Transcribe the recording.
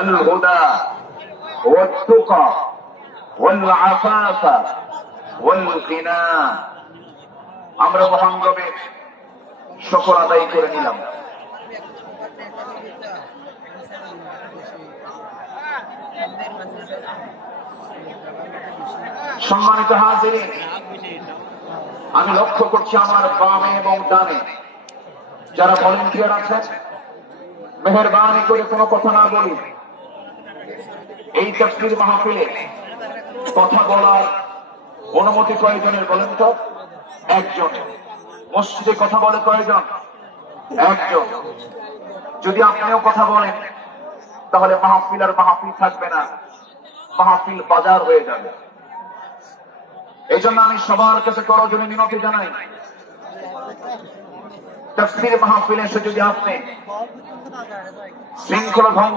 الهدى والتقى والعفاف والغنى আমরা মহান রবের শুকর আদায় করে নিলাম। সম্মানিত হাজিরিন, আমি লক্ষ্য করছি আমার বামে এবং ডানে যারা ভলেন্টিয়ার আছেন, মেহেরবানি করে কোনো কথা না বলি। এই তাফসীর মাহফিলে কথা বলার অনুমতি কয়জনের বলেন তো? একজন। মসজিদে কথা বলে কয়জন? একজন। যদি আপনিও কথা বলেন তাহলে মাহফিল আর মাহফিল থাকবে না, মাহফিল বাজার হয়ে যাবে। এই জন্য আমি সবার কাছে করজোড়ে মিনতি জানাই, তাফসীর মাহফিলে এসে যদি আপনি শৃঙ্খলা ভঙ্গ